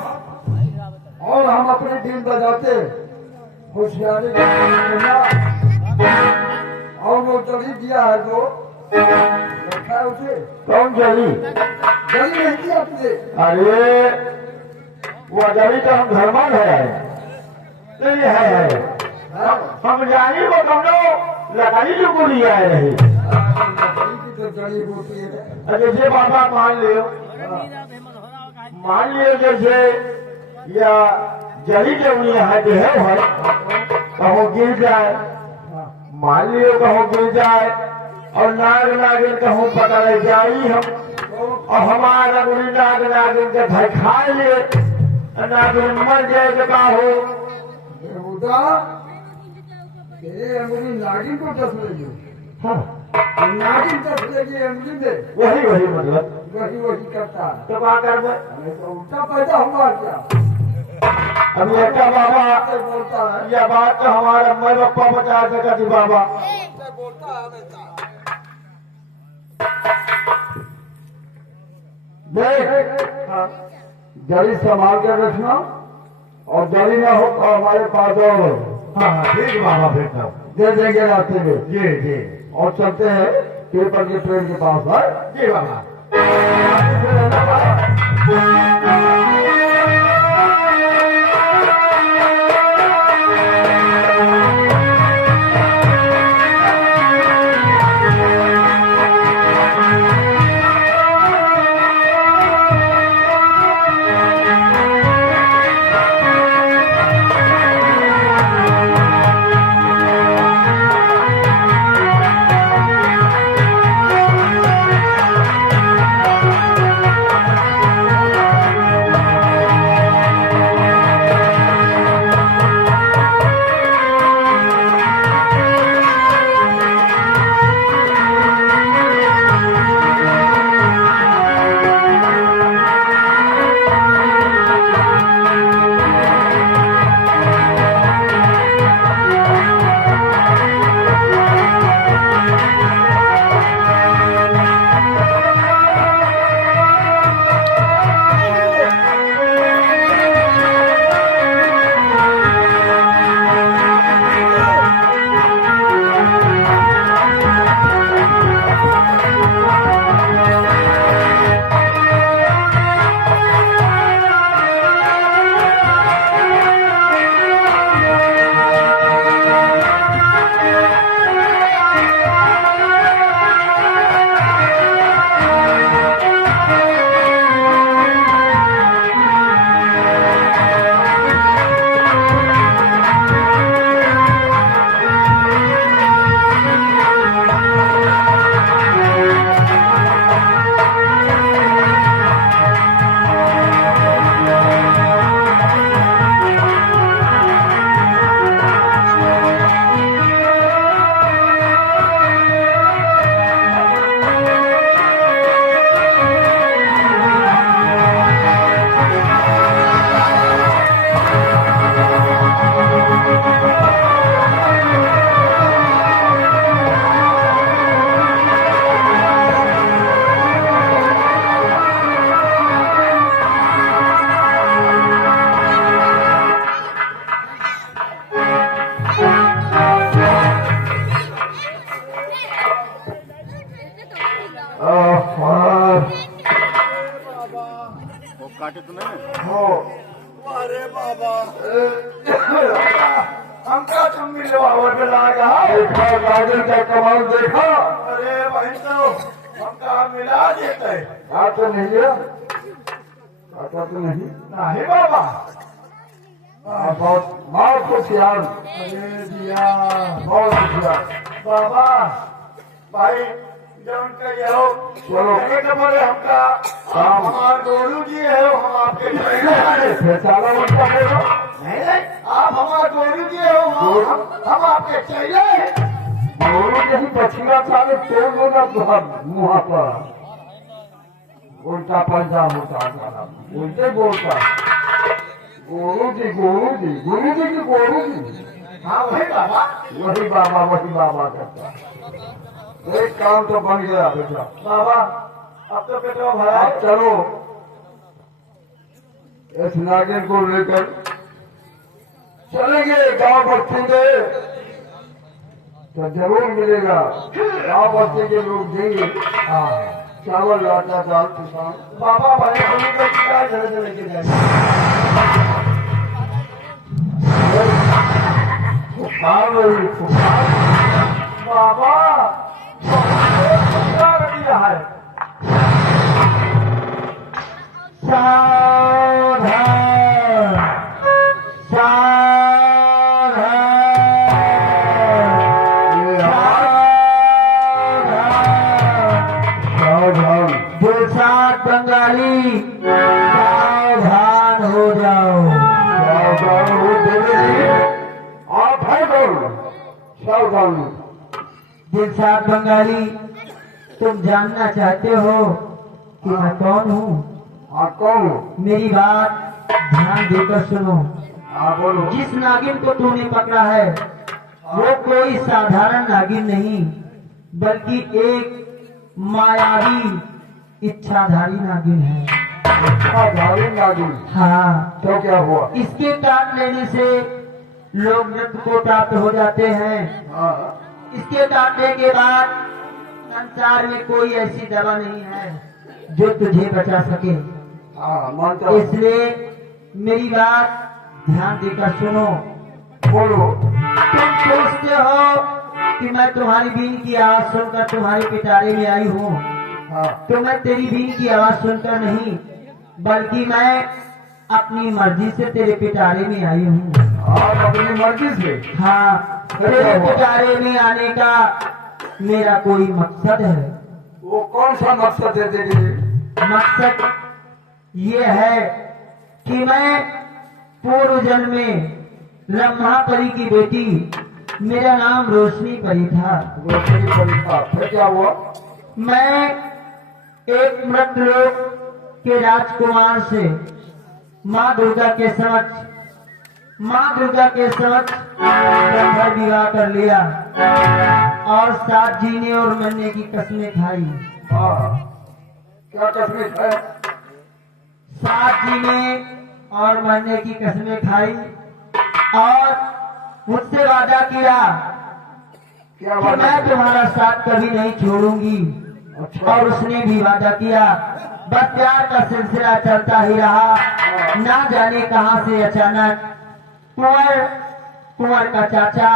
बस और हम अपनी टीम बजाते होशियारी और वो जड़ी दिया है जो रखा है उसे। कौन जड़ी? जड़ी नहीं दिया तुझे? अरे वो जड़ी तो हम घर में है, तो ये है हम जानी वो तुम लोग लकड़ी जो गोली आए रही। लकड़ी की तो जड़ी बूटी है। अरे जैसे बाबा मान लियो जैसे या जड़ी जमी है जो है कहो गिर जाए, मान लियो कहो गिर जाए और नाग नागिन कहूँ पकड़े जाई हम और हमारा बुरी नाग नागिन के भाई खा लिए नागिन मर जाए के बाहो तेरे अंगुली नागिन को डस लेगी। हाँ। नागिन डस लेगी अंगुली में। वही मतलब वही करता है। तो क्या कर दे? तो उल्टा पैदा हुआ क्या? अब ये क्या बाबा बोलता है यह बात तो हमारा मैं पप्पा बता सका थी बाबा। बोलता है देख जड़ी संभाल कर रखना और जड़ी ना हो तो हमारे पास और हाँ ठीक बाबा फिर तो दे देंगे रास्ते में। जी और चलते हैं पेपर के पेड़ के पास है। जी बाबा। काटे तो नहीं हो। अरे बाबा हमका तुम मिलवावट में लागा देखा नागिन का कमाल देखा। अरे भाई तो हमका मिला देते आता नहीं है आता तो नहीं। नहीं बाबा बहुत होशियार अरे दिया बहुत होशियार बाबा भाई जौन का ये हो चलो बोले हमका काम हमारे गोलू जी है हम आपके पहचाना उनका देखो। नहीं आप हमारे गोलू जी हो हम आपके चेले गोलू जैसी पछिया चाले तोड़ लो ना मुहा पर उल्टा पंजा होता उल्टे बोलता गोलू जी गोलू जी गोलू जी की गोलू जी। हाँ वही बाबा वही बाबा करता। एक काम तो बन गया बेटा। बाबा अब तो पेटवा भरा अब चलो इस नागिन को लेकर चलेंगे गांव बस्ती में तो जरूर मिलेगा। गांव बस्ती के लोग देंगे चावल आटा दाल किसान। बाबा भाई बोली तो क्या जल्द लेके जाएंगे। फुफार रही फुफार। बाबा क्या कर दिया है। सावधान सावधान सात बंगाली सावधान हो जाओ। सावधान हो देवी आप है कौन? सावधान दिलशाद बंगाली तुम जानना चाहते हो कि मैं कौन हूँ? आप कौन हो? मेरी बात ध्यान देकर सुनो। आप बोलो। जिस नागिन को तूने पकड़ा है वो कोई साधारण नागिन नहीं बल्कि एक मायावी इच्छाधारी नागिन है। इच्छाधारी नागिन। हाँ, तो क्या हुआ? इसके काट लेने से लोग मृत्यु को प्राप्त हो जाते हैं। हाँ इसके काटने के बाद संसार में कोई ऐसी दवा नहीं है जो तुझे बचा सके। हाँ मानता हूँ। इसलिए मेरी बात ध्यान देकर सुनो। बोलो। तुम सोचते हो कि मैं तुम्हारी बीन की आवाज सुनकर तुम्हारे पिटारे में आई हूँ। हाँ तो मैं तेरी बीन की आवाज सुनकर नहीं बल्कि मैं अपनी मर्जी से तेरे पिटारे में आई हूँ। आप अपनी मर्जी से? हाँ, तेरे पिटारे में आने का मेरा कोई मकसद है। वो कौन सा मकसद है तेरे लिए? मकसद ये है कि मैं पूर्व जन्म में ब्रह्मापरी की बेटी, मेरा नाम रोशनी परी था। रोशनी परीक्षा। फिर क्या हुआ? मैं एक मृतलोक के राजकुमार से माँ दुर्गा के समक्ष प्रखर विवाह कर लिया और साथ जीने और मरने की कस्में खाई। हाँ क्या तकलीफ है? साथ जीने और मरने की कस्में खाई और मुझसे वादा किया क्या कि बात मैं है? तुम्हारा साथ कभी नहीं छोड़ूंगी। अच्छा। और उसने भी वादा किया। बस प्यार का सिलसिला चलता ही रहा। ना जाने कहां से अचानक कुंवर का चाचा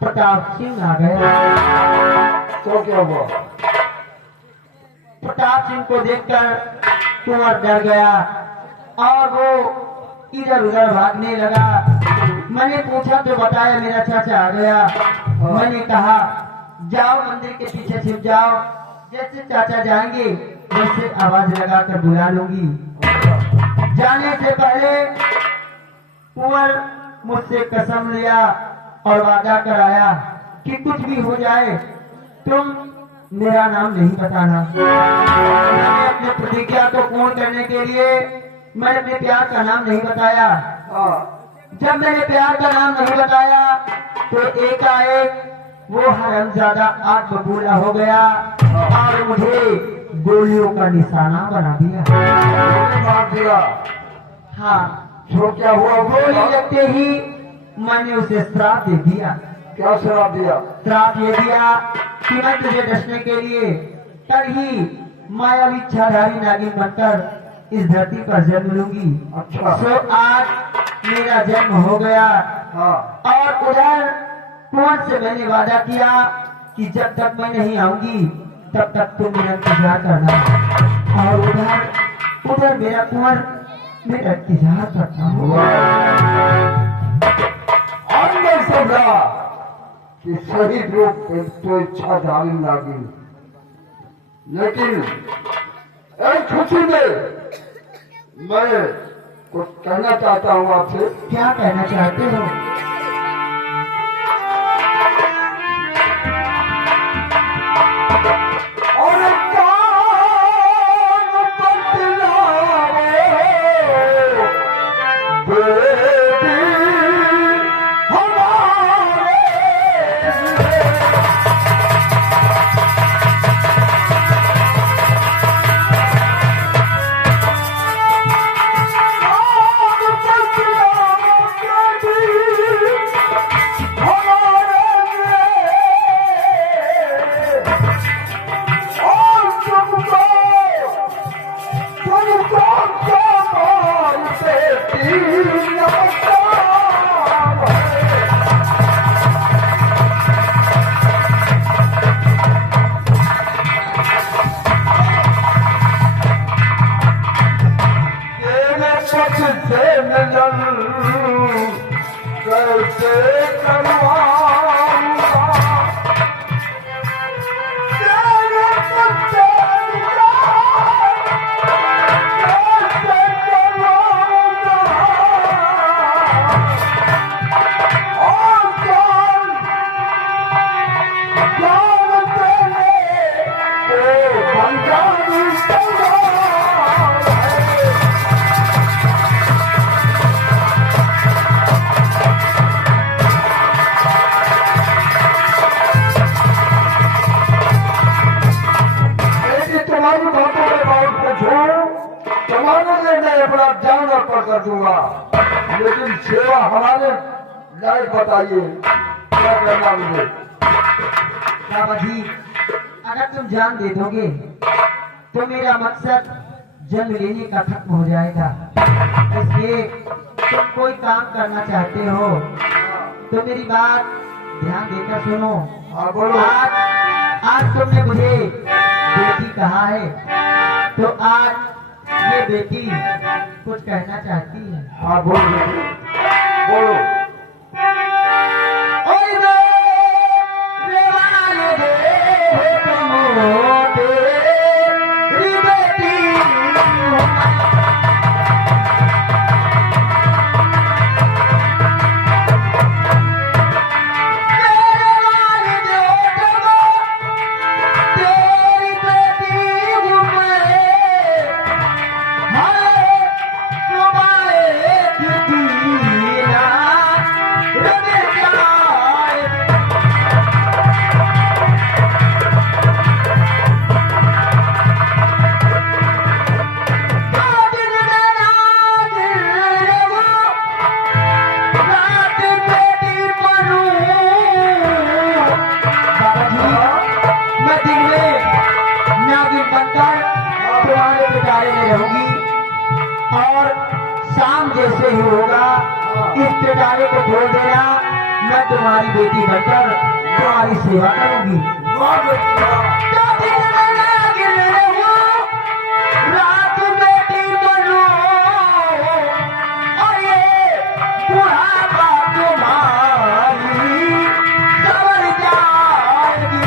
प्रताप सिंह आ गया। तो क्या हुआ? प्रताप सिंह को देखकर कुंवर डर गया और वो इधर उधर भागने लगा। मैंने पूछा तो बताया मेरा चाचा आ गया। मैंने कहा जाओ मंदिर के पीछे छिप जाओ, जैसे चाचा जाएंगे वैसे आवाज लगाकर बुला लूंगी। जाने से पहले कुंवर मुझसे कसम लिया और वादा कराया कि कुछ भी हो जाए तुम मेरा नाम नहीं बताना। मैंने अपने प्रतिज्ञा को पूर्ण करने के लिए मैंने अपने प्यार का नाम नहीं बताया। हाँ जब मैंने प्यार का नाम नहीं बताया तो एकाएक वो हरामजादा आग बबूला हो गया और मुझे गोलियों का निशाना बना दिया। मार दिया। हाँ, तो क्या हुआ? गोली लगते ही मैंने उसे श्राप दे दिया। क्या शराब दिया? श्राप ये दिया कि मैं तुझे डसने के लिए कल ही मायावी इच्छाधारी नागिन बनकर इस धरती पर जन्म लूंगी। अच्छा। सो आज मेरा जन्म हो गया। हाँ और उधर कुंवर से मैंने वादा किया कि जब तक मैं नहीं आऊंगी तब तक तुम मेरा इंतजार करना। और उधर मेरा कुंवर मेरा इंतजार करता हुआ। अंदर समझा कि सही रूप में तो इच्छाधारी नागिन, लेकिन एक खुशी में मैं कुछ कहना चाहता हूँ आपसे। क्या कहना चाहते हो? और कान बतलाओ बेटी हमारे जानते ओ बंजारी तैयार है। बेटी तुम्हारी बातों में बहुत कुछ हो, तुम्हारे लिए मैं अपना जान अर्पण कर दूंगा, लेकिन सेवा हमारे लायक बताइए क्या करना मुझे। बाबा जी, अगर तुम जान दे दोगे तो मेरा मकसद जन्म लेने का खत्म हो जाएगा। इसलिए तुम कोई काम करना चाहते हो तो मेरी बात ध्यान देकर सुनो। हाँ बोलो। आज तुमने मुझे बेटी कहा है, तो आज ये बेटी कुछ कहना चाहती है। हाँ बोलो बेटी, बोलो। ओए रेवाले दे तुम तेरी बेटी और शाम जैसे ही होगा इस पिटारे को खोल देना, मैं तुम्हारी बेटी बनकर तुम्हारी सेवा करूंगी। रात बेटी बनो और ये बुढ़ापा तुम्हारी सवर जाएगी।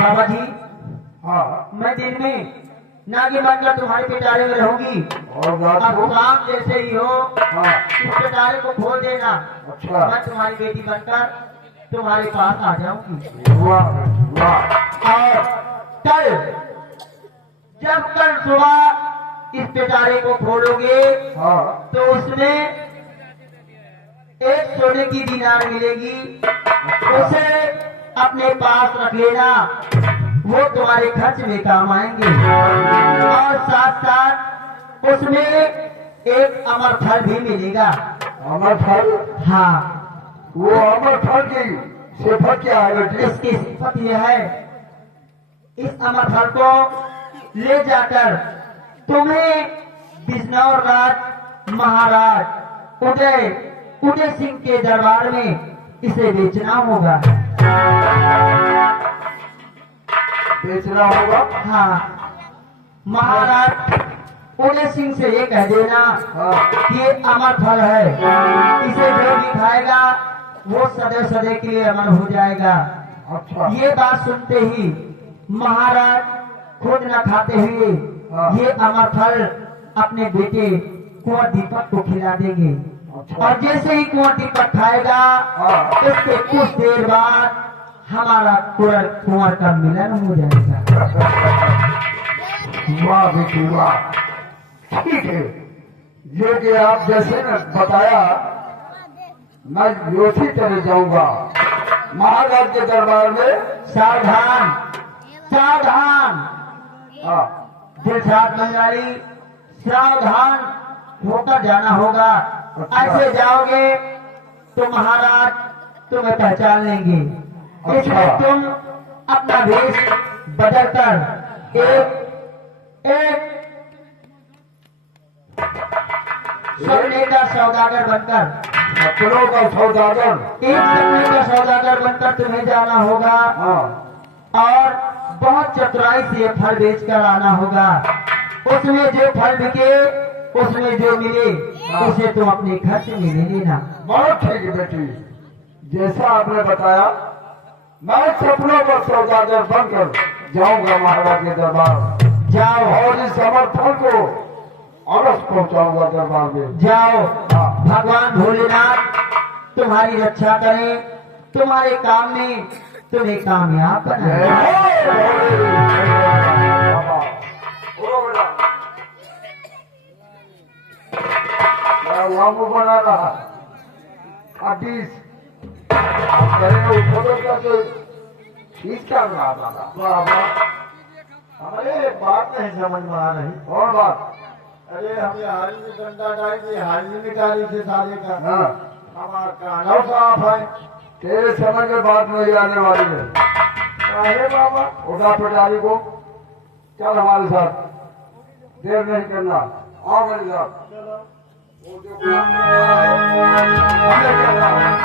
बाबा जी, हाँ मैं दिन में नागी बनकर तुम्हारे पिटारे में रहूंगी, और रात अब को। काम जैसे ही हो हाँ इस पिटारे को खोल देना, अच्छा। मैं तुम्हारी बेटी बनकर तुम्हारे पास आ जाऊंगी। वाह वाह। और कल सुबह इस पिटारे को खोलोगे हाँ तो उसमें एक सोने की दीनार मिलेगी, उसे अपने पास रख लेना, वो तुम्हारे खर्च में काम आएंगे। और साथ साथ उसमें एक अमर फल भी मिलेगा। अमर फल। हाँ, वो अमर फल की सिफत क्या है बेटी? इसकी सिफत यह है, इस अमर फल को ले जाकर तुम्हें बिजनौर राज महाराज उदय सिंह के दरबार में इसे बेचना होगा। बेचना होगा। हाँ, महाराज उदय सिंह से ये कह देना हाँ कि ये अमर फल है, इसे जो भी खाएगा वो सदैव सदैव के लिए अमर हो जाएगा। अच्छा। ये बात सुनते ही महाराज खुद न खाते हुए हाँ। ये अमर फल अपने बेटे कुंवर दीपक को खिला देंगे। अच्छा। और जैसे ही कुंवर दीपक खाएगा हाँ। इसके कुछ देर बाद हमारा कुंवर का मिलन हो जाएगा। वाह बेटी वाह, ठीक है। ये कि आप जैसे ने बताया मैं योशी चले जाऊंगा महाराज के दरबार में। सावधान सावधान, हाँ दिलशाद बंगाली, सावधान होकर जाना होगा। अच्छा। ऐसे जाओगे तो महाराज तुम्हें पहचान लेंगे। अच्छा। इसलिए तुम अपना वेश बदलकर एक सोने का सौदागर बनकर कपड़ों का सौदागर। एक सोने का सौदागर बनकर तुम्हें जाना होगा हाँ और बहुत चतुराई से फल बेच कर आना होगा। उसमें जो फल बिके उसमें जो मिले उसे तुम अपने खर्च में ले लेना। बहुत ठीक है बेटी, जैसा आपने बताया मैं सपनों पर सौदागर बनकर जाऊंगा महाराज के दरबार, जाओ और इस समर्थन को अवश्य पहुंचाऊंगा दरबार में। जाओ। हाँ। भगवान भोलेनाथ तुम्हारी रक्षा करें, तुम्हारे काम में तुम्हें कामयाब बनाए। लामू बना रहा हदीस ठीक कर रहा था। बाबा हमारे एक बात नहीं समझ में आ रही। और बात अरे हमें हाल में डंडा डाल के हाल में निकाली थी साले का। हाँ, हमारा कानव साफ है। तेरे समय के बाद नहीं आने वाली है। अरे बाबा उठा पटारी को, चल हमारे साथ, देर नहीं करना, आओ मेरे साथ। चलो। वो जो काम हमें करना है।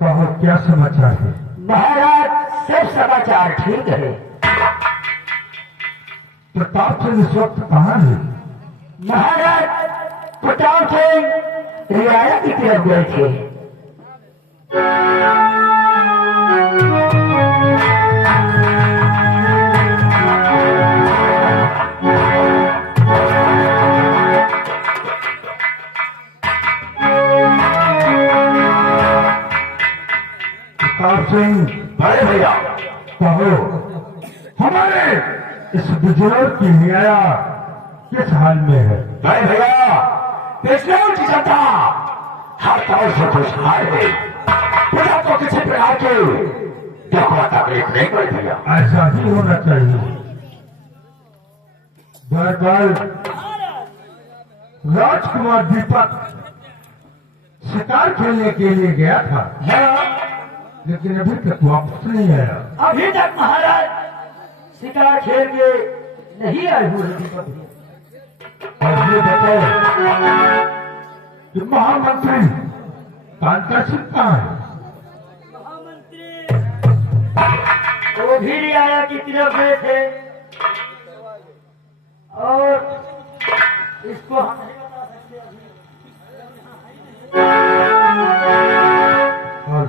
कहो क्या समाचार है? महाराज सब समाचार ठीक है। प्रताप सिंह इस वक्त कहाँ है? महाराज प्रताप सिंह रियाया की तरफ गए थे। प्रताप सिंह बड़े भैया, कहो हमारे इस बुजुर्ग की न्याया किस हाल में है? बड़े भैया, पिछले की जनता हर तौर से खुशहाल है। प्रजा को किसी प्रकार के दुख व तकलीफ नहीं बड़े भैया। ऐसा ही होना चाहिए। बहरहाल राजकुमार दीपक शिकार खेलने के लिए गया था, लेकिन अभी तक वापस नहीं आया। अभी तक महाराज शिकार खेल के नहीं आए हुए दीपक जी। और ये बताओ कि महामंत्री कांता सिंह कहाँ है? वो भी रियाया की तरफ गए थे और इसको हम नहीं बता सकते अभी। और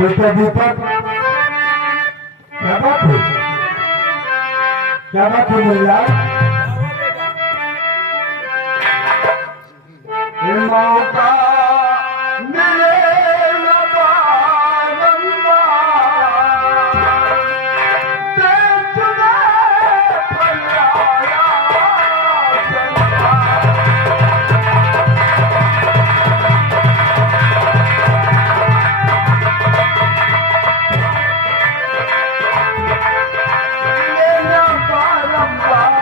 बेटा दीपक, क्या बात है? क्या बात है मेरे यार? मौका मिले न बारंबार, देखने फरियाया मेरा बारंबार,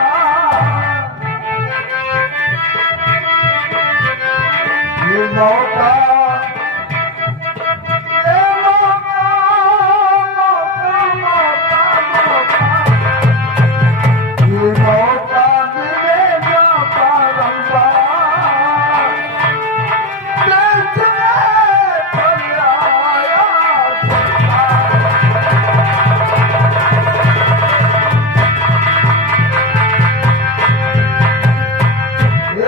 ये मौका ये मौका मिलेगा बारंबार, देखने फरियाया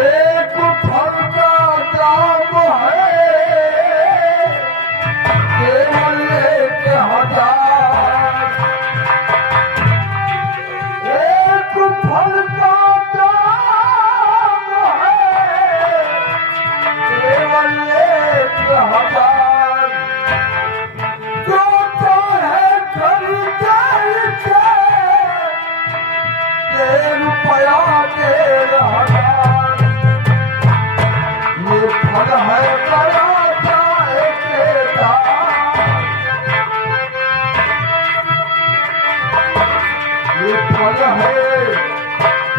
एक फल का दाम है केवल एक हजार, एक फल का दाम है केवल एक हजार, जो चाहे खरीदे रुपया 1,000, ये फल है बड़ा चाहे के दाम, ये फल है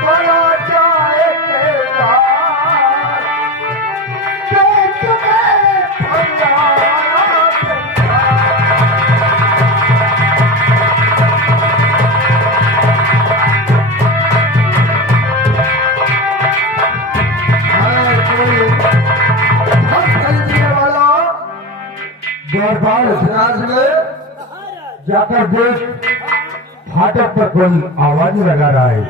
बड़ा चाहे के दाम, पेट में फरियाया चलता। दरबार राज में जाकर देख, फाटक पर कोई आवाज लगा रहा है।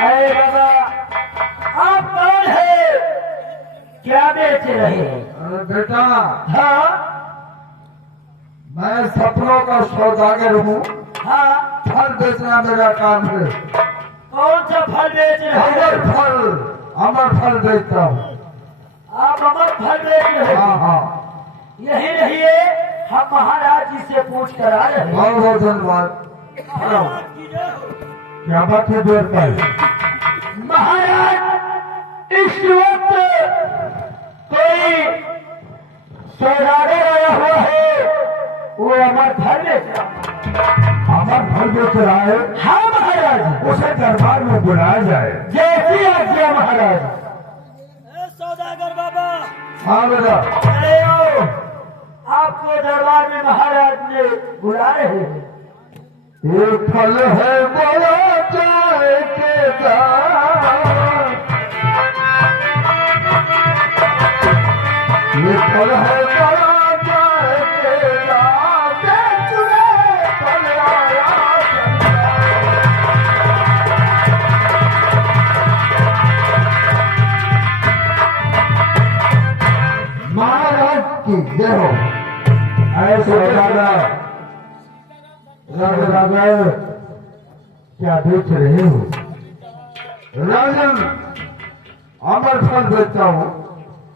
अरे बाबा, आप कौन है? क्या बेच रहे हैं? अरे बेटा, हाँ मैं सपनों का सौदागर हूँ, हाँ, फल बेचना मेरा काम है। कौन सा फल बेच रहे हैं? अमर फल बेचता हूँ। आप अमर फल बेच रहे हैं? हाँ हाँ, यही रहिए, हम महाराज जी से पूछ कर आ रहे हैं। बहुत बहुत धन्यवाद। हेलो, क्या बात है देर पर? महाराज, इस वक्त कोई सौदागर आया हुआ है, वो अमर फल बेच रहा है। अमर फल बेच रहा है, हाँ महाराज, उसे दरबार में बुलाया जाए। जैसी आज्ञा महाराज। सौदागर बाबा, हाँ बेटा, अरे ओ, आपको दरबार में महाराज ने बुला रहे हैं। ये फल है बड़ा चाहे के दाम, ये फल है बड़ा चाहे के दाम, देखने फरियाया चलता। महाराज की जय हो। ऐसे दादा राजा क्या बेच रहे हो? राजन, अमर फल बेचता हूँ।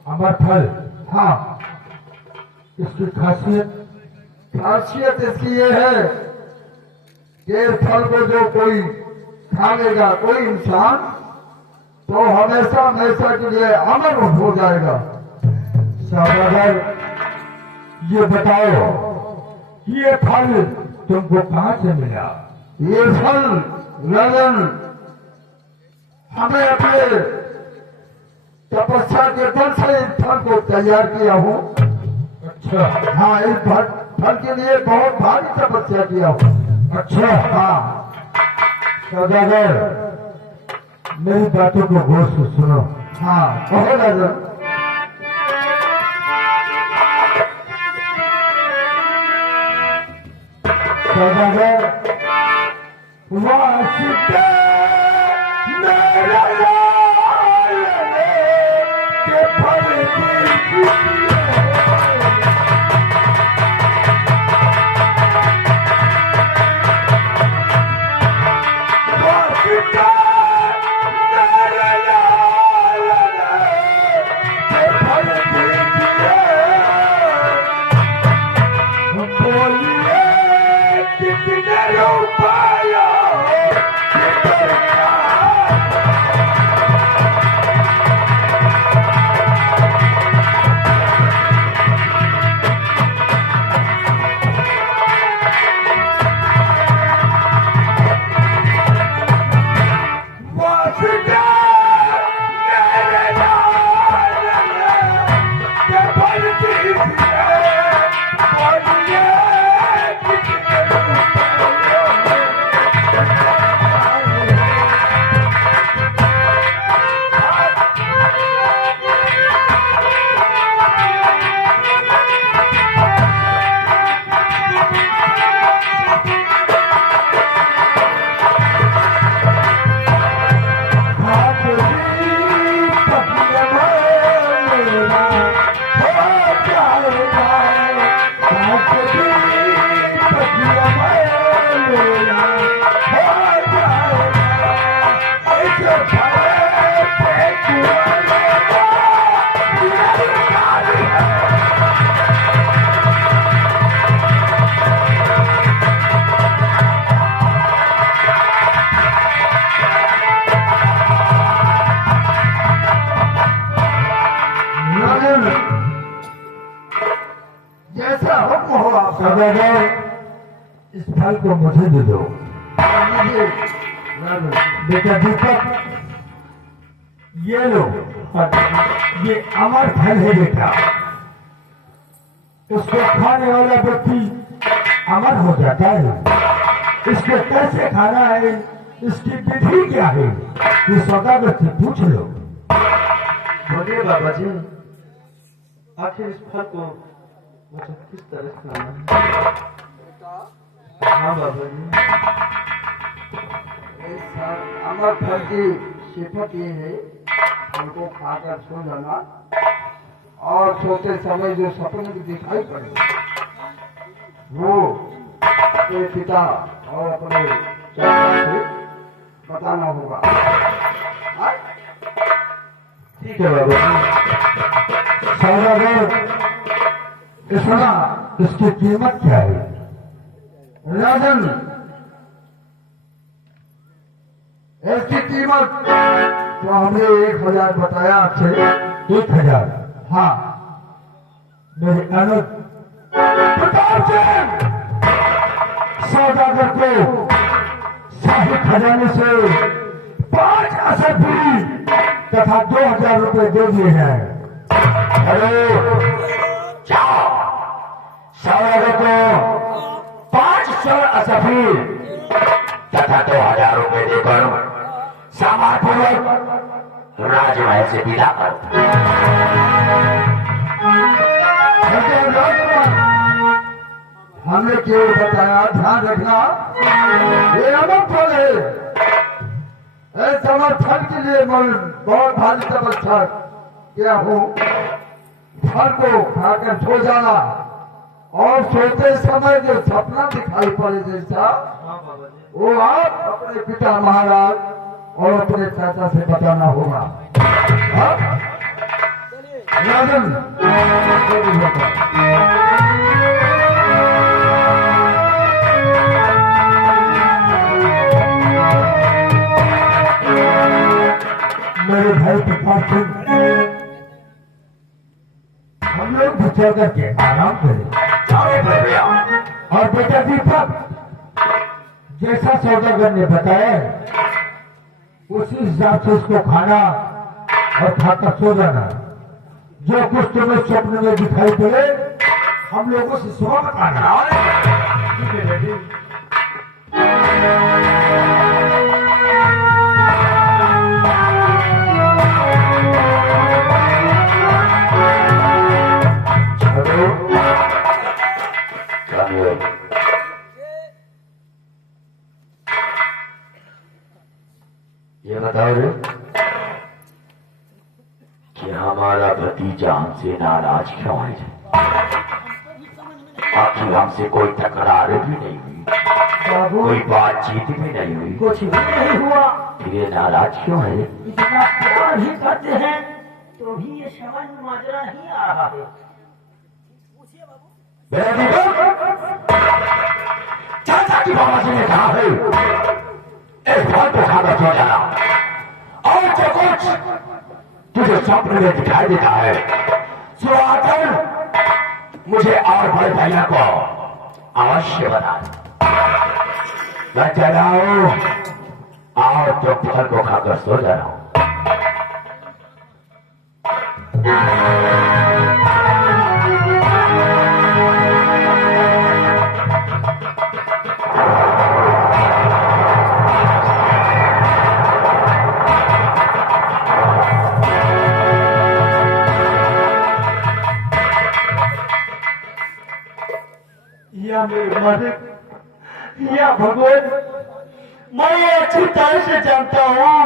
अमर फल, हाँ, इसकी खासियत? खासियत इसकी ये है कि इस फल को जो कोई खा लेगा, कोई इंसान, तो हमेशा हमेशा के लिए अमर हो जाएगा। सौदागर, ये बताओ, ये फल तुमको कहाँ से मिला? ये फल राजन हमें अपने तपस्या के बल से इस फल को तैयार किया हूँ। अच्छा हाँ, इस फल के लिए बहुत भारी तपस्या किया हूँ। अच्छा, हाँ, सौदागर, मेरी बातों को गौर से सुनो। हाँ, कहो राजन। सौदागर, वास्ते मेरा लाल ने के फल की कितने रुपया जैसा हुक्म हो आप सौदागर, इस फल को मुझे दे दो। बेटा दीपक, ये लो, ये अमर फल है बेटा। इसको खाने वाला व्यक्ति अमर हो जाता है। इसको कैसे खाना है, इसकी विधि क्या है, ये सौदागर से पूछ लो। बोलिए बाबा जी, आखिर इस फल को मुझे किस तरह खाना है? हाँ बाबा जी। इस अमर फल की सिफत ये है, उनको खाकर सो जाना और सोते समय जो सपने की दिखाई पड़े वो अपने पिता और अपने चाचा से बताना होगा। ठीक है बाबा जी। सौदागर, इसका इसकी कीमत क्या है? राजन, इसकी कीमत तो हमने 1000 बताया आपसे। 1000? हाँ, मेरे अनुज प्रताप सिंह, सौदागर को शाही खजाने से 5 असफी तथा 2000 रुपए दे दिए हैं। हेलो, सौदागर को 500 असफी तथा 2000 रुपए देकर सामान पूर्वक राजमहल से विदा करता। हमने क्यों बताया, ध्यान रखना, ये अमर फल है। इस अमर फल के लिए मैं बहुत भारी तपस्या किया हूँ। फल को खाकर सो जाना और सोते समय जो सपना दिखाई पड़े जैसा, वो आप अपने पिता महाराज और अपने चाचा से बताना होगा। राजन, मेरे भाई प्रताप सिंह, हम लोग बचा करके आराम करें। और बेटा दीपक, जैसा सौदागर ने बताया उसी हिसाब से उसको खाना और खाकर सो जाना। जो कुछ तुम्हें स्वप्न में दिखाई पड़े हम लोगों से सुबह बताना। ठीक है बेटी। ये बताओ रे कि हमारा भतीजा हमसे नाराज क्यों है? आखिर हमसे कोई तकरार भी नहीं हुई, कोई बातचीत भी नहीं हुई, कुछ भी नहीं हुआ। फिर ये नाराज क्यों है? इतना प्यार ही करते हैं तो भी ये समझ माजरा नहीं आ रहा है। बेटा दीपक, चाचा कि बाबा जी ने कहा है एक फल तो खाकर सो जाना, और जो कुछ तुझे स्वप्न में दिखाई देता है सो आकर मुझे और बड़े भैया को अवश्य बता। मैं चला हूं और जो फल को खाकर सो जा रहा हूं। या मेरे मालिक, या भगवान, मैं ये अच्छी तरह से जानता हूँ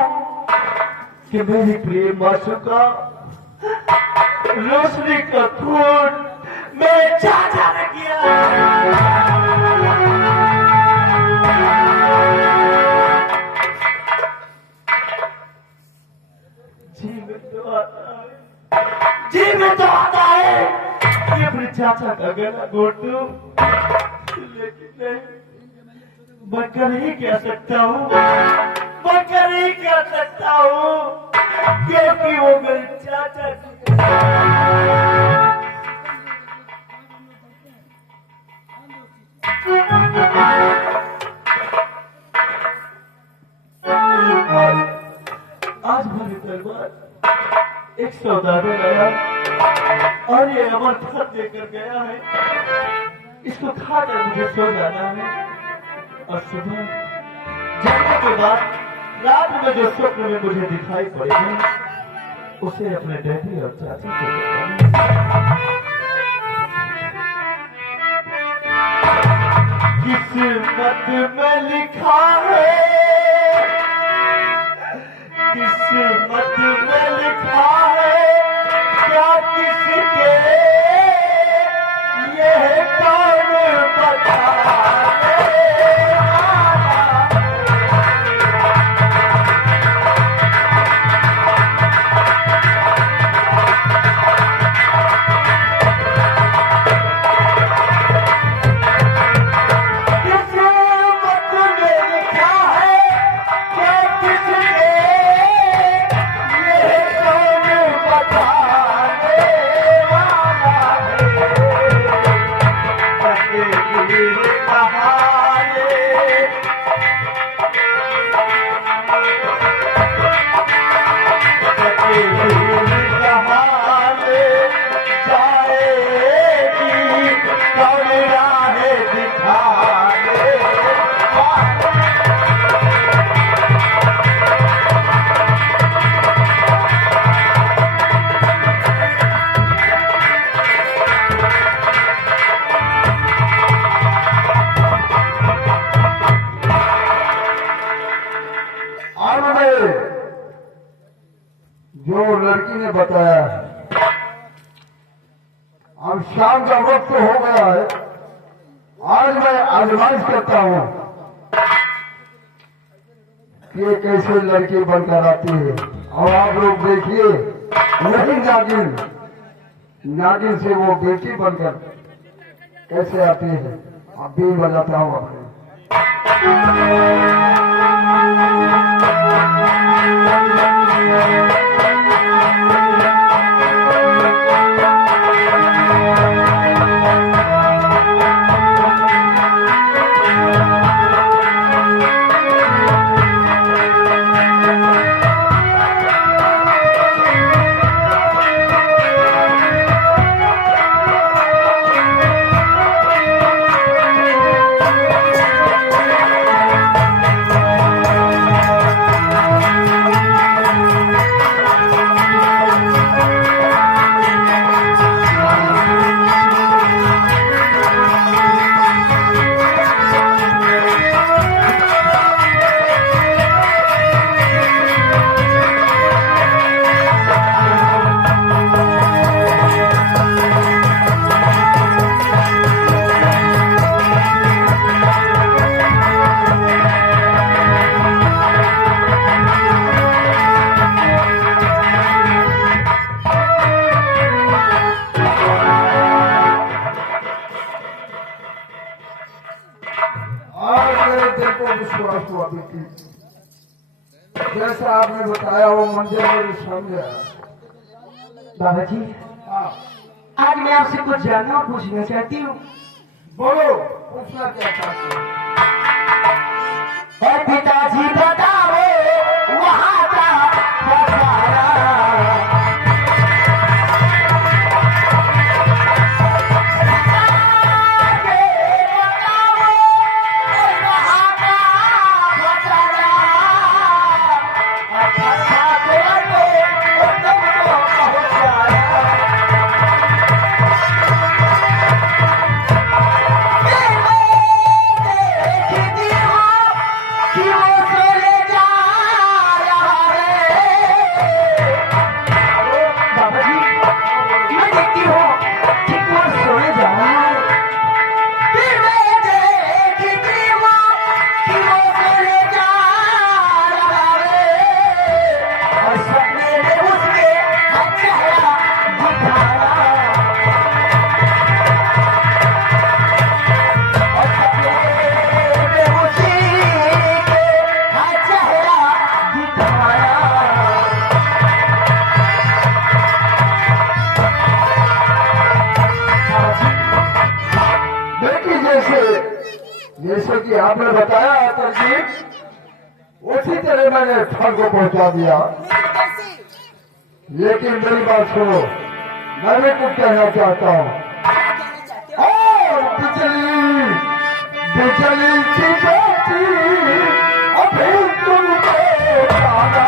कि मेरी प्रिय मासूका रोशनी का खून मेरे चाचा ने किया। जी में तो आता है, जी में तो आता है कि अपने चाचा का गला घोट दूं, लेकिन नहीं, मैं कर ही क्या सकता हूँ, मैं कर ही क्या सकता हूँ, क्योंकि वो मेरे चाचा जी आज मेरे दरबार एक सौदागर आया और ये अमर फल देकर गया है। इसको खाकर मुझे सो जाना है और सुबह जगने के बाद रात में जो स्वप्न में मुझे दिखाई पड़ेगा उसे अपने डैडी और चाची को बताऊंगा। किस्मत में लिखा है, किस्मत में लिखा है, क्या किसके ये कौन बताए। जो लड़की ने बताया है, अब शाम का वक्त हो गया है, आज मैं आजमाइश करता हूँ कि ये कैसे लड़की बनकर आती है। और आप लोग देखिए, वही नागिन, नागिन से वो बेटी बनकर कैसे आती है। अब भी बजाता हूँ अपने। आज मेरे दिल को विश्वास हुआ बेटी, जैसा आपने बताया वो मंदिर मेरे सामने आया। बाबा जी, हाँ, आज मैं आपसे कुछ जानना और पूछना चाहती हूँ। बोलो, पूछना क्या चाहते हो? और पिताजी बताओ वहाँ का नजारा। जैसे कि आपने बताया तरजीब, उसी तरह मैंने फल को पहुंचा दिया। लेकिन मेरी बात सुनो, मैं भी कुछ कहना चाहता हूँ। बिजली बिजली की बेटी अभी तुमको जाना,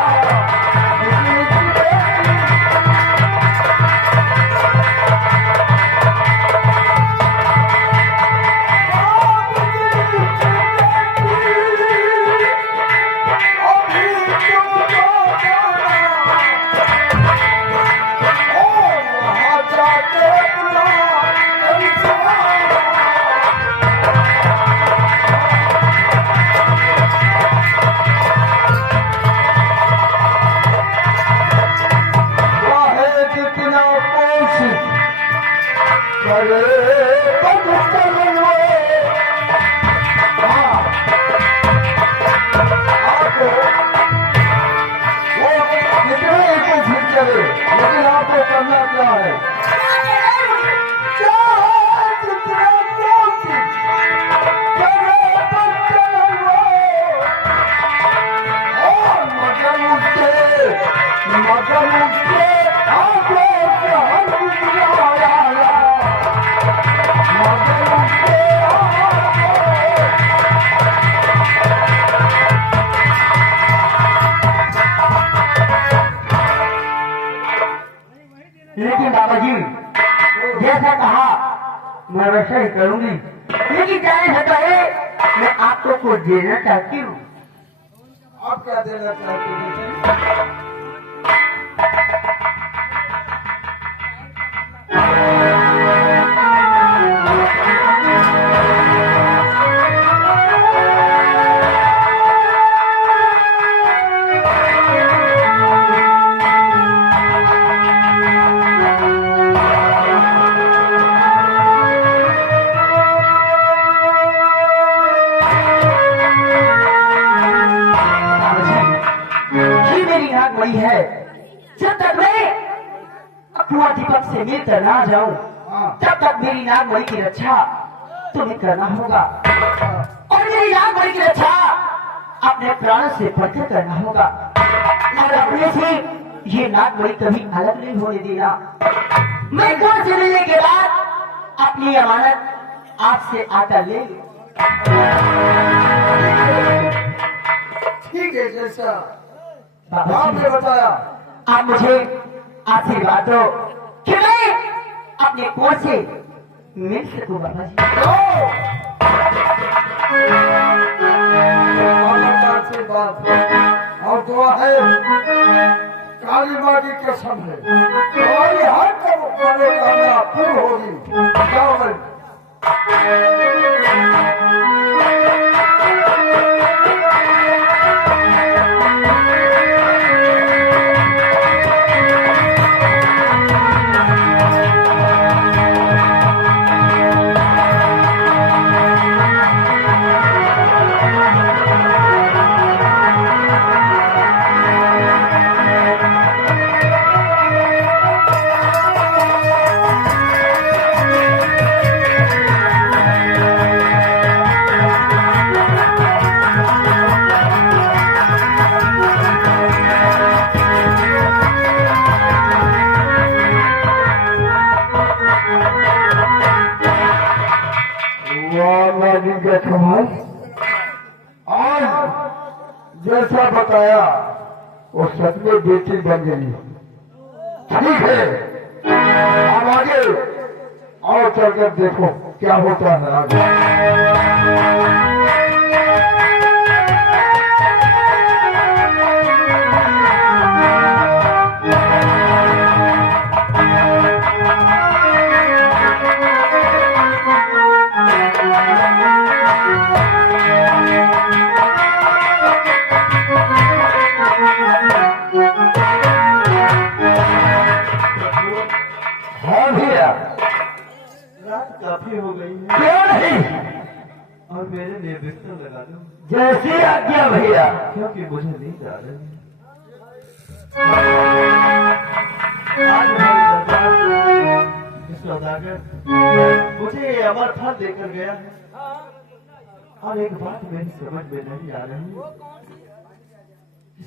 बिजली की बेटी। लेकिन आपको करना क्या है? लेकिन बाबा जी, जैसा कहा मैं वैसा ही करूंगी। लेकिन जाने से पहले मैं आपको कुछ देना चाहती हूँ। आप क्या देना चाहते हैं? वही है, जब तक मैं कुआं दीपक से मिलकर ना जाऊं, तब तक मेरी नागमणि की रक्षा तुम्हें करना होगा। और मेरी नागमणि की रक्षा अपने प्राण से बढ़कर करना होगा। और अपने से ये नागमणि कभी अलग नहीं होने देना। मैं कुआं से मिलने के बाद अपनी अमानत आपसे आकर ले। ठीक है, जैसा आपने बताया। आप मुझे आशीर्वाद दो कि मैं अपने कुआं से मिल सकूं। बाबा जी, आशीर्वाद और दुआ है, काली माँ की कसम है, तुम्हारी हर मनोकामना पूर्ण होगी। जाओ भाई। जैसा बताया वो सपने बेटी बन गई। ठीक है, अब आगे और चलकर देखो क्या होता है आगे। हाँ भैया, रात काफी हो गई है क्यों नहीं? और मेरे लिए बिस्तर लगा दो, जैसी आज्ञा भैया। क्योंकि मुझे नींद आ रही है। आज हमारे दरबार में सौदागर मुझे ये अमर फल देकर गया है, और एक बात मेरी समझ में नहीं आ रही।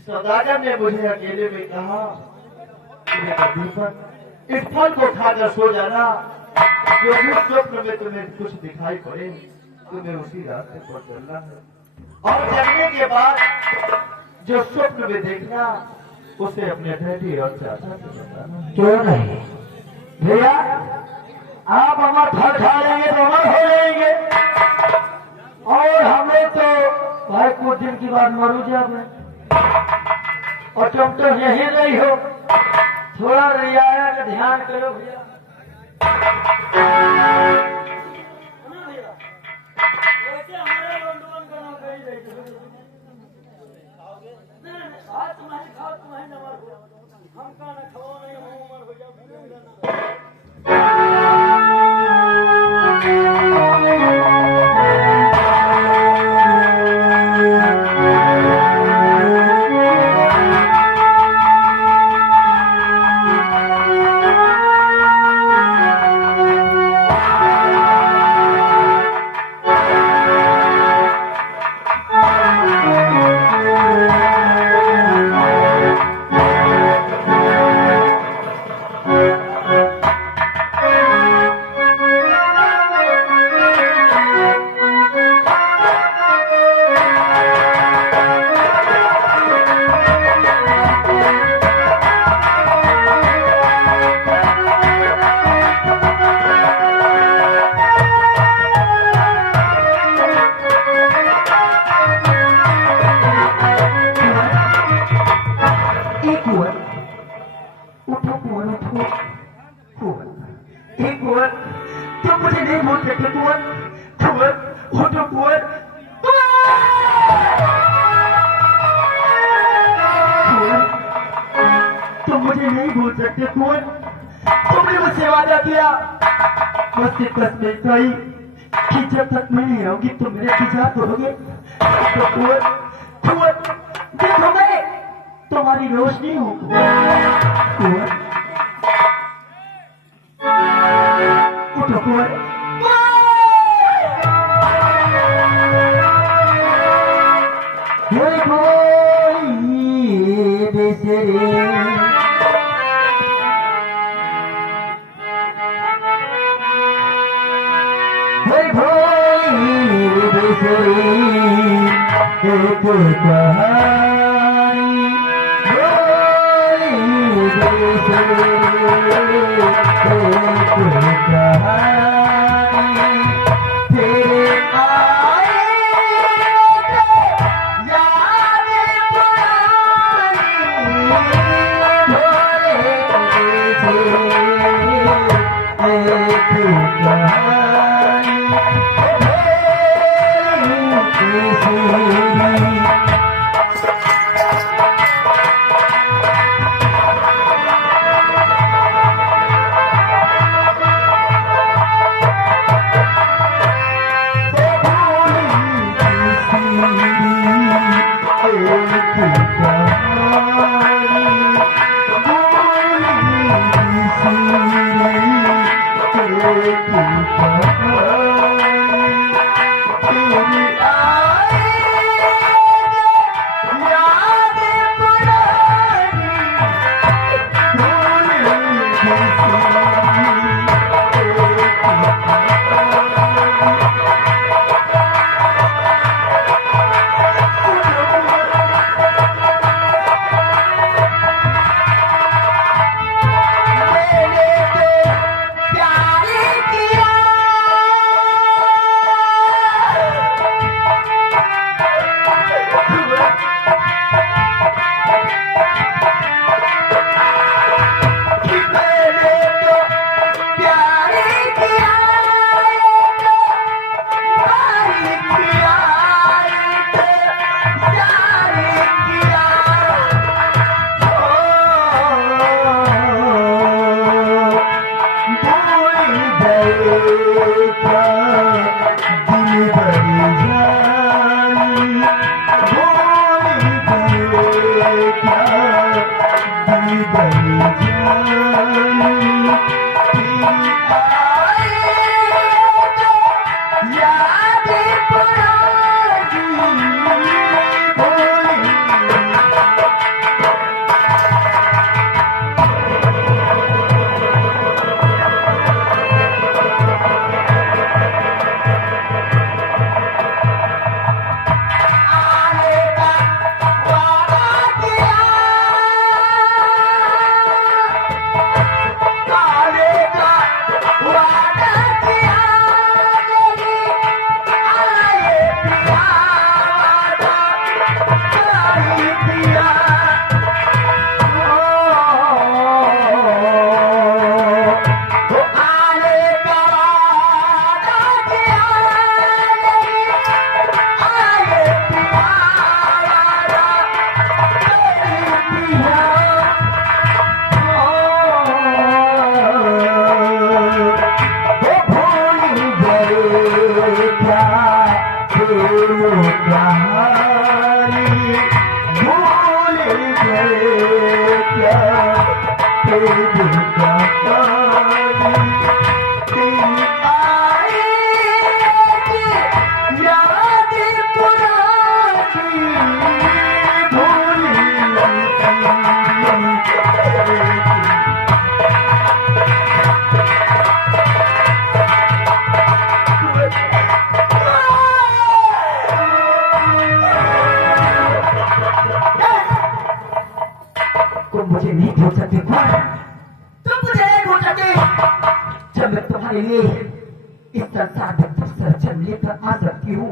सौदागर ने मुझे अकेले में कहा कि मेरा दीपक, इस फल को खाकर सो जाना, जो भी स्वप्न में तुम्हें कुछ दिखाई पड़े तुम्हें उसी रास्ते पर चलना है, और जगने के बाद जो स्वप्न में देखना उसे अपने डैडी और चाचा को बताना है। क्यों नहीं भैया, आप अमर फल खा लेंगे तो अमर हो जाएंगे, और हमें तो भाई कुछ दिन की बाद मरू जाए, और तुम तो यही नहीं हो। थोड़ा रियाया का ध्यान करो भैया। वैसे हमारे लोंडवन का नाम कहीं नहीं था। नहीं, आज तुम्हारी खाओ तुम्हारी नमर हो, हम का न खाओ नहीं हम उमर हो जाओ। तुम मुझे नहीं भूल सकते कुंवर, कुंवर, उठो कुंवर, तुम मुझे नहीं भूल सकते कुंवर। तुमने मुझसे वादा किया, मुझसे कसमें खाई कि जब तक मैं नहीं आऊंगी तुम मेरे पीछा करोगे। तो कुंवर, कुंवर, देखो मैं तुम्हारी रोशनी हूँ कुंवर। उठो कुंवर, हे कोई बेसरे एक कहानी तुम्हारे लिए इस संसार में दूसरा जन्म लेकर आ सकती हूँ,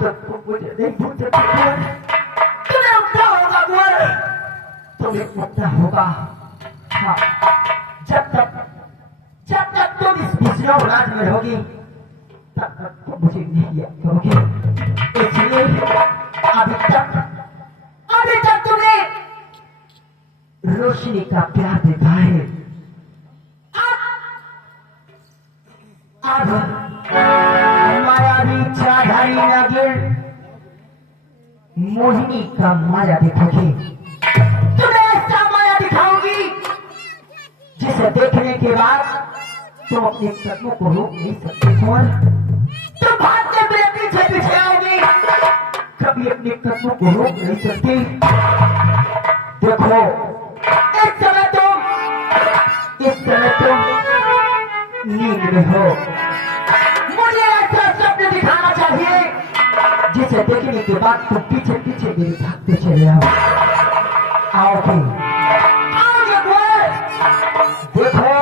तो तुम मुझे नहीं भूल सकती कुंवर। तुम्हें उठना होगा कुंवर, तुम्हें उठना होगा। हाँ, जब तक तुम इस विष्णु राज में रहोगी तब तक तुम मुझे नहीं याद करोगे। इसलिए अभी तक तुम्हें रोशनी का प्यार देखा है। अब मायावी इच्छाधारी नागिन मोहिनी का माया देखोगी। तुम्हें ऐसा माया दिखाऊंगी जिसे देखने के बाद तुम अपने कदमों को रोक नहीं सकते कुंवर। तुम भागते हुए पीछे पीछे आओगी, कभी अपने कदमों को रोक नहीं सकती। देखो इस समय तुम नींद में हो। मुझे ऐसा स्वप्न दिखाना चाहिए जिसे देखने के बाद तुम पीछे पीछे मेरे भागते चले आओगे। देखो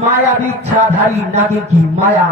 मायावी इच्छाधारी नागिन की माया।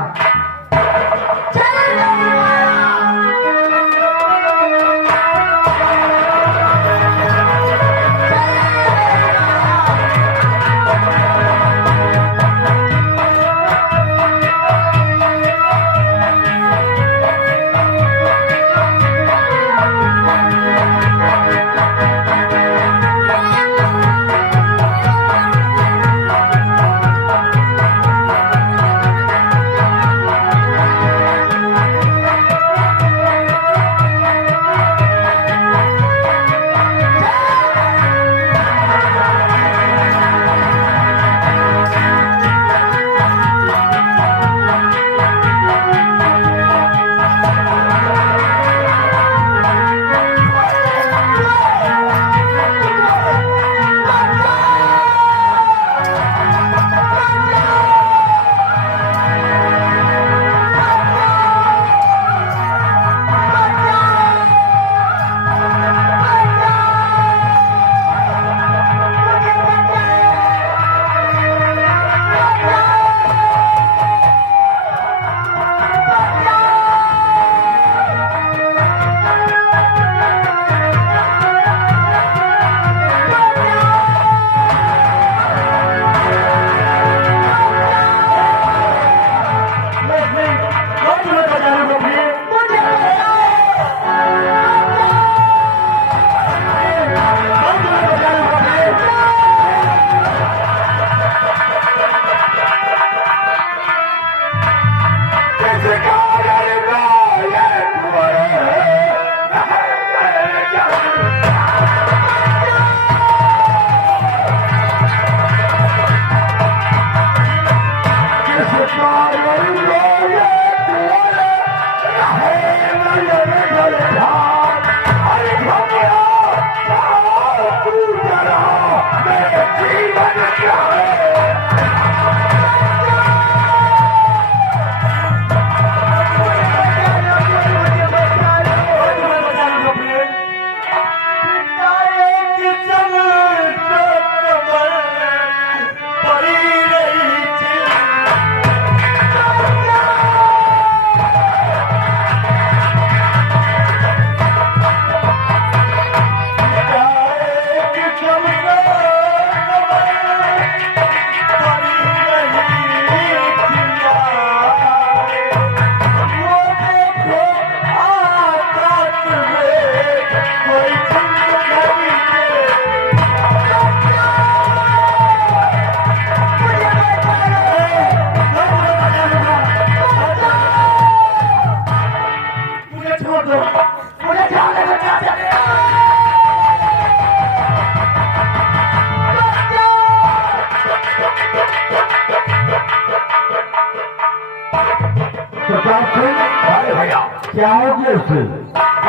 क्या हो गया उससे?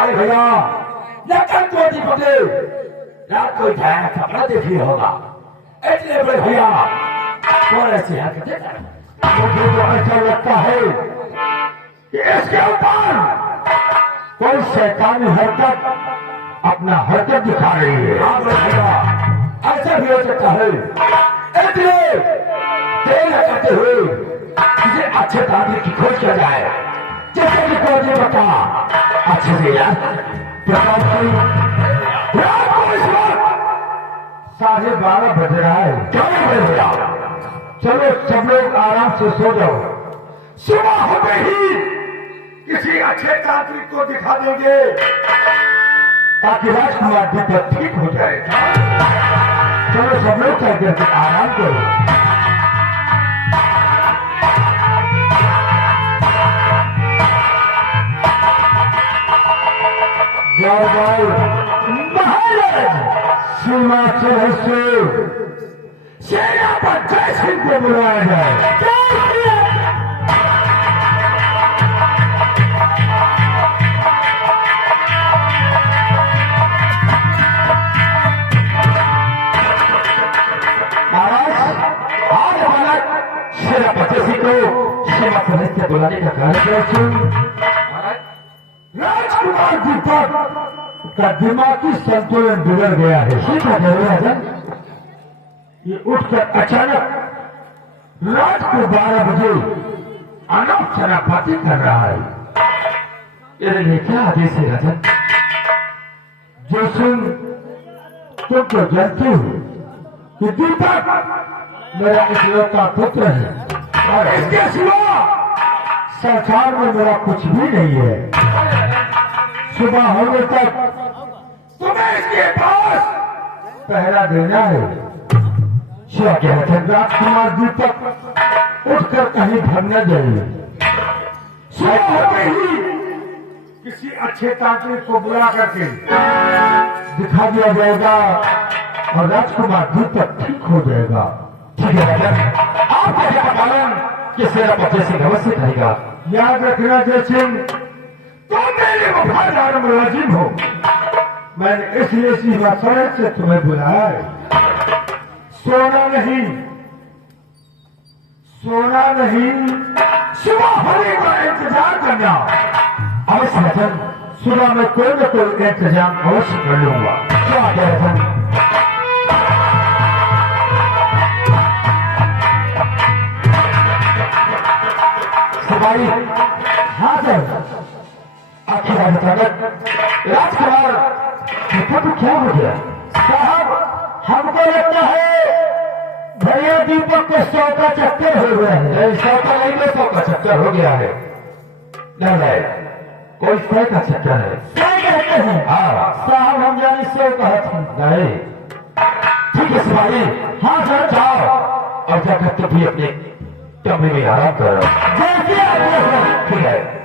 अरे भैया लेकिन चोटी पकड़े रात को जाया कपड़ा देखिए होगा इसलिए बड़े भैया थोड़े से हरकतें मुझे तो ऐसा लगता है कि इसके ऊपर कोई शैतानी हरकत अपना हरकत दिखा रही है। हाँ भैया ऐसा भी हो सकता है। इसलिए देर न करते हुए किसी अच्छे ताबीर की खोज किया जाए। जैसे कि फौजी ने कहा, अच्छे से यार प्रकाश भाई, रात को इस वक्त 12:30 बज रहा है। क्या बज गया? चलो सब लोग आराम से सो जाओ। सुबह होते ही किसी अच्छे तांत्रिक को दिखा देंगे ताकि राजकुमार दीपक ठीक हो जाए। चलो सब लोग कहते हैं आराम करो। महाराज सिंहासन से सेना पर जय सिंह को बुलाया जाए। सेनापति सिंह को सिंहासन से बुलाने का कारण राजकुमार दीपक का दिमागी संतुलन बिगड़ गया है। ठीक है, ये उठकर अचानक रात को 12 बजे अनौप शराफती कर रहा है। मेरे लिए क्या आदेश है राजन? जो सिंह तुम तो जानते हो कि दीपक मेरा इकलौता पुत्र है और इसके सिवा संसार में मेरा कुछ भी नहीं है। सुबह होने तक तुम्हें इसके पास पहरा देना है। राजकुमार दीपक उठकर कहीं भाग न जाइए। सुबह होते ही किसी अच्छे तांत्रिक को बुला करके दिखा दिया जाएगा और राजकुमार दीपक ठीक हो जाएगा। ठीक है राजन, आपका यह पालन कि सेनापति सिंह अवश्य करेगा। याद रखना जय सिंह, तुम मेरे वफादार मुलाजिम हो। मैंने इसलिए इसी मसरत से तुम्हें बुलाया है। सोना नहीं, सोना नहीं, सुबह होने का इंतजार करना। अवश्य राजन, सुबह में कोई न कोई इंतजाम अवश्य कर लूंगा। क्या आ गया राजन? सिपाही, हाँ सर। आखिर अचानक राजकुमार दीपक को क्या हो गया? साहब, हमको लगता है भैया दीपक को 100 का चक्कर हो गया है। 100 का नहीं, 200 का चक्कर हो गया है। नहीं, कोई 100 का चक्कर है। क्या कहते हैं? हाँ साहब, हम जाने 100 कहते हैं। नहीं, ठीक है सिपाही। हाँ सर। जाओ और जाकर तुम भी अपने कमरे में आराम करो। जैसे आज्ञा सर। ठीक है।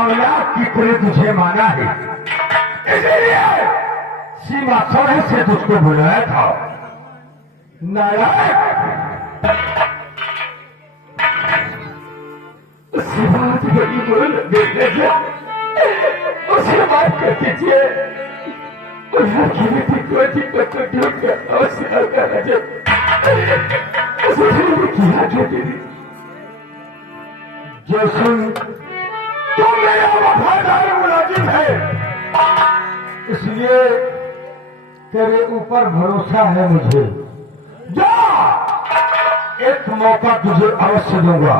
औलाद की तरह तुझे माना है, इसलिए सीमा सौरे से तुझको बुलाया था। नारायण, उससे बात बड़ी बोल देखने से उसे बात कर दीजिए। उधर की बेटी को ढूंढ कर अवश्य कर नजर उसे किया जो दीदी जैसे तो मेरा वफादार मुलाजिम है, इसलिए तेरे ऊपर भरोसा है मुझे। जा, एक मौका तुझे अवश्य दूंगा।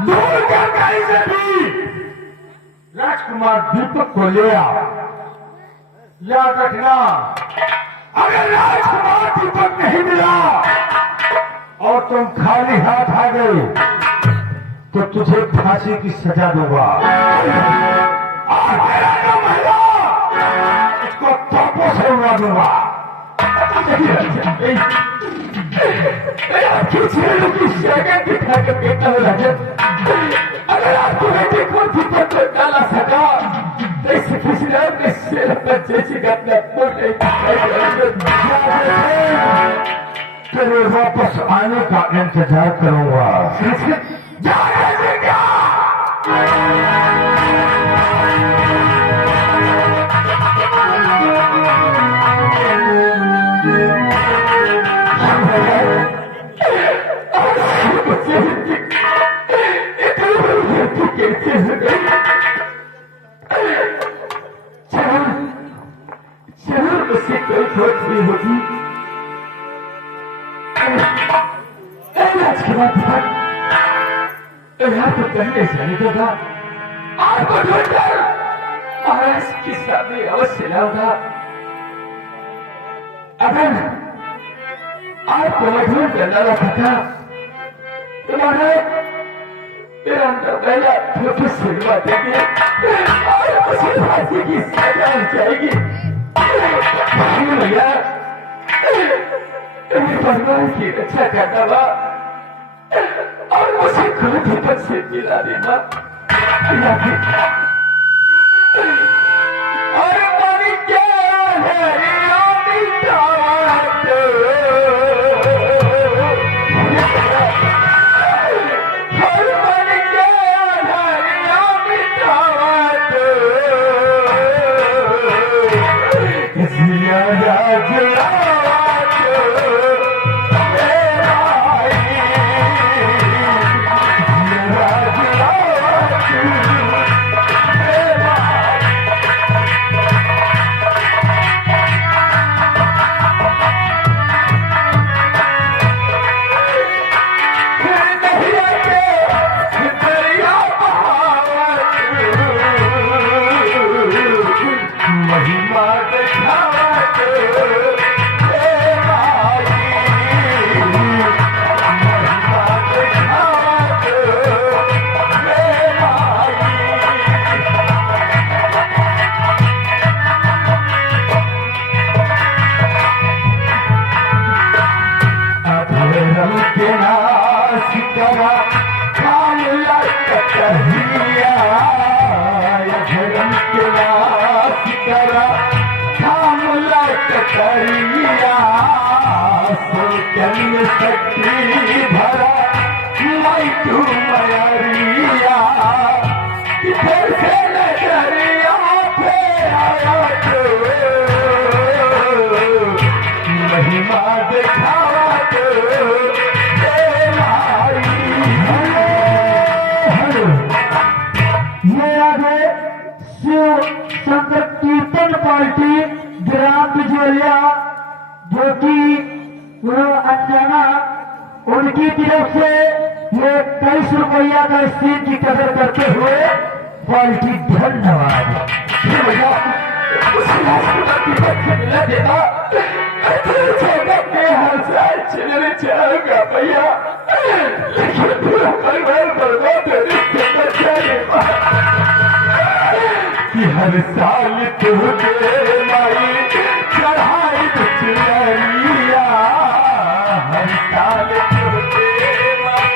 दूर कर कहीं से भी राजकुमार दीपक को ले आ। याद रखना, अगर राजकुमार दीपक नहीं मिला और तुम खाली हाथ आ गए तो तुझे फांसी की सजा दूंगा। और मेरा नाम है, इसको तोपों से उड़ा दूंगा। अगर आपको बेटे को दीपक को डाला सका तो इस खिसराम ने सिर पर जैसी घटना तेरे वापस आने का इंतजार करूंगा। जरूर उससे कोई खोज नहीं होगी। राजकुमार यहाँ तो पहले से नहीं था। आपको ढूंढकर महाराज की सामने अवश्य लाऊंगा। अगर आपको मैं ढूंढ कर लाना था तो महाराज मेरा अंदर पहला फोटो सिलवा देंगे और उसे फांसी की सजा हो जाएगी। भैया मेरे परिवार की रक्षा करना बा और मुझे खुद दीपक से मिला देना। और मानी क्या है भरा मैं तू मरिया किधर से नजरिया पे आया तो महिमा दिखावा तो ये आगे शिव शंकर कीर्तन पार्टी ग्राम बिजोलिया जो कि अंजना उनकी तरफ से ये 23 रुपया का स्टील की कदर करते हुए पार्टी धन्यवाद। मिला देना चलने चाहूंगा भैया, लेकिन पूरा परिवार बर्बाद होने से बचाएगा कि हर साल तुझे माई चढ़ाई बिचलिया, हर साल तुझे माई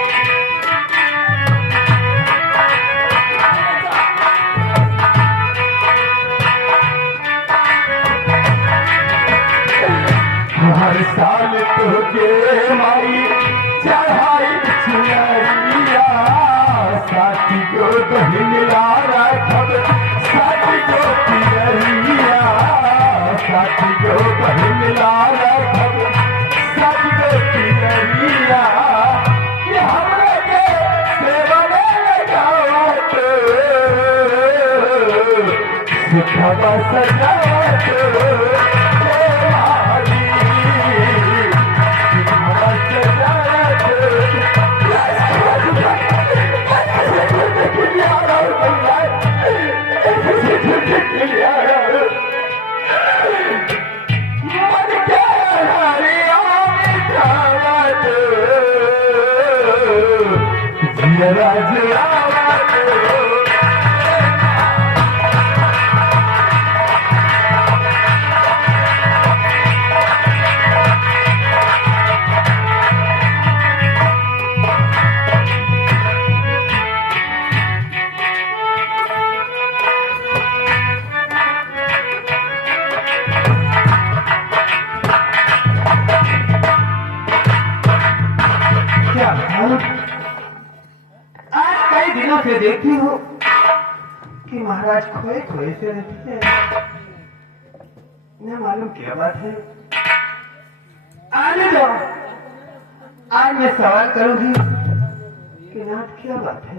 बाबा सजावट हमारी बाबा सजावट आज कई दिनों से देखती हूँ कि महाराज खोए खोए से रहते हैं। न मालूम क्या बात है। आने दो, आज मैं सवाल करूंगी कि नाथ क्या बात है।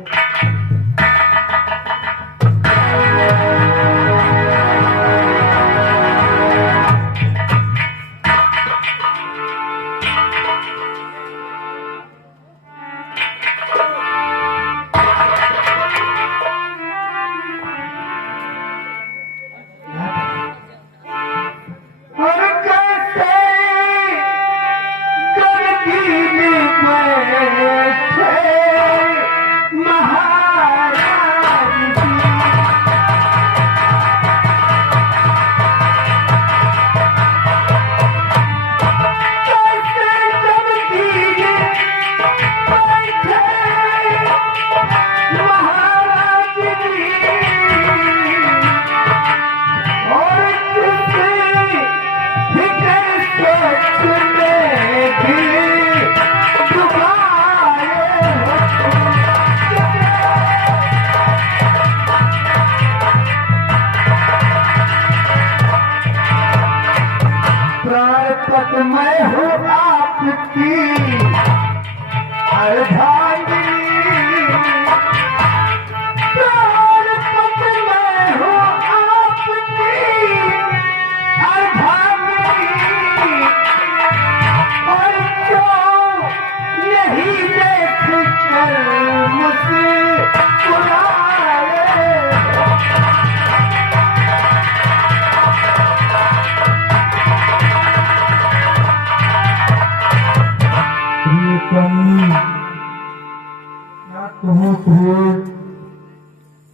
मैं हूँ आपकी अर्धांगिनी, मैं हूँ आपकी अर्धांगिनी, और क्यों नहीं देख कर मुझसे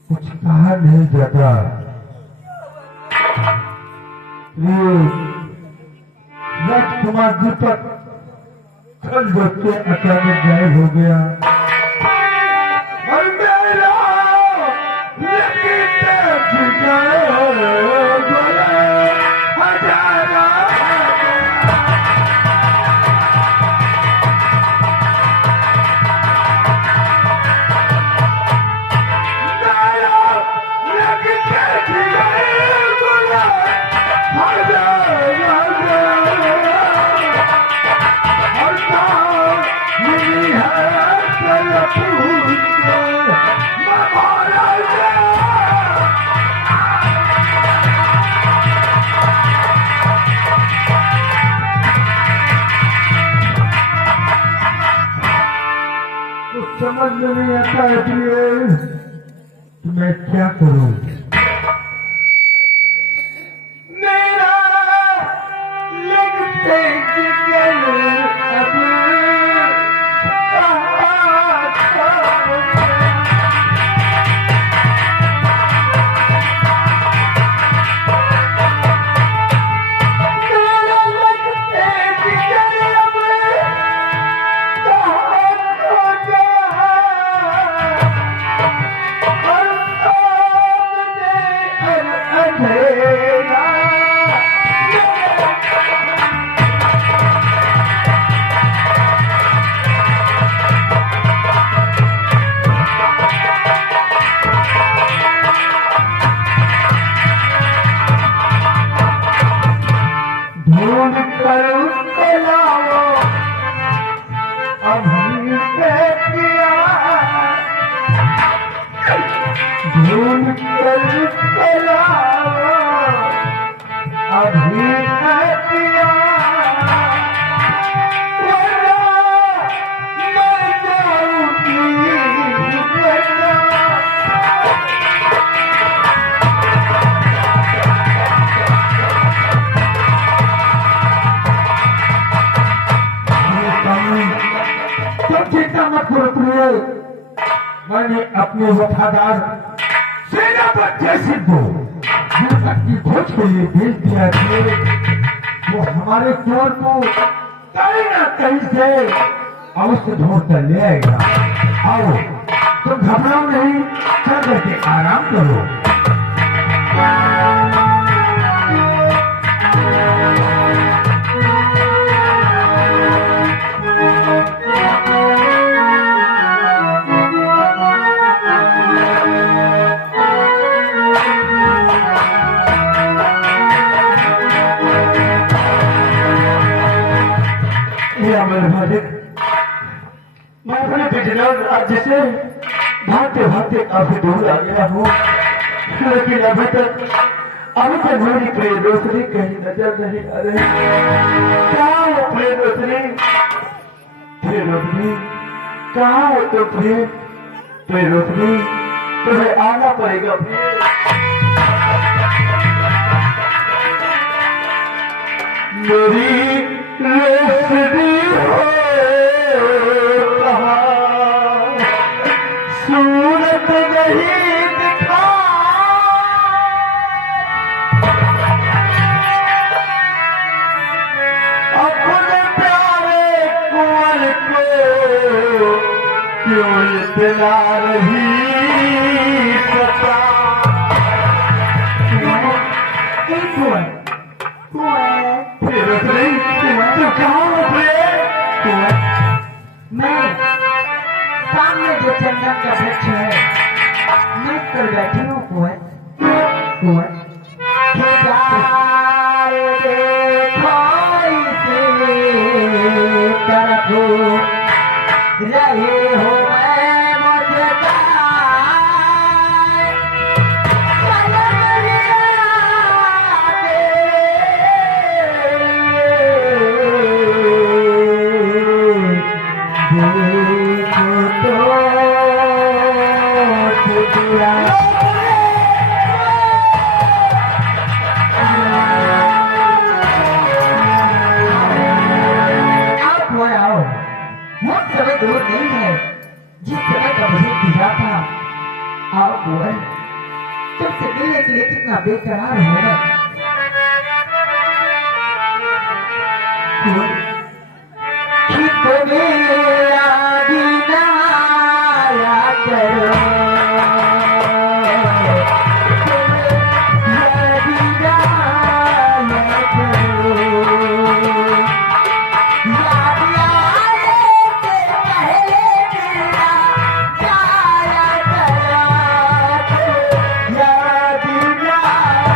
कुछ कहा नहीं जाता। राजकुमार दीपक कल बच्चे अचानक गायब हो गया और मेरा समझ में नहीं आता है कि मैं क्या करूं। मेरा लगते जिगर अब ढूंढ कर प्रिय, मैंने अपने वफादार सेनापति जैसे को की खोज के लिए भेज दिया थे। वो हमारे चोर को कहीं ना कहीं से अवश्य ढूंढ कर ले आएगा। आओ, तुम घबराओ नहीं, चल करके आराम करो। मेरे मालिक, मैं अपने बिजनौर राज्य से भागते भागते काफी दूर आ गया हूँ, लेकिन अभी तक मेरी प्रिय रोशनी कहीं नजर नहीं आ रही। कहाँ हो प्रिय रोशनी? प्रिय रोशनी, कहाँ हो तो प्रिय रोशनी, तुम्हें आना पड़ेगा प्रिय। मेरी रोशनी हो कहाँ, सूरत नहीं दिखा, अपने प्यारे कुंवर को क्यों इतना नहीं पता। मैं सामने जो चंदन का वृक्ष है, मैं कर बैठी हूँ कुंवर। देखो इसे तरफ रहे हो मैं मुझे दूर नहीं है जिस समय का मुझे दिया था। आओ कुंवर, तुमसे मिलने के लिए कितना बेकरार हूँ मैं। कुंवर,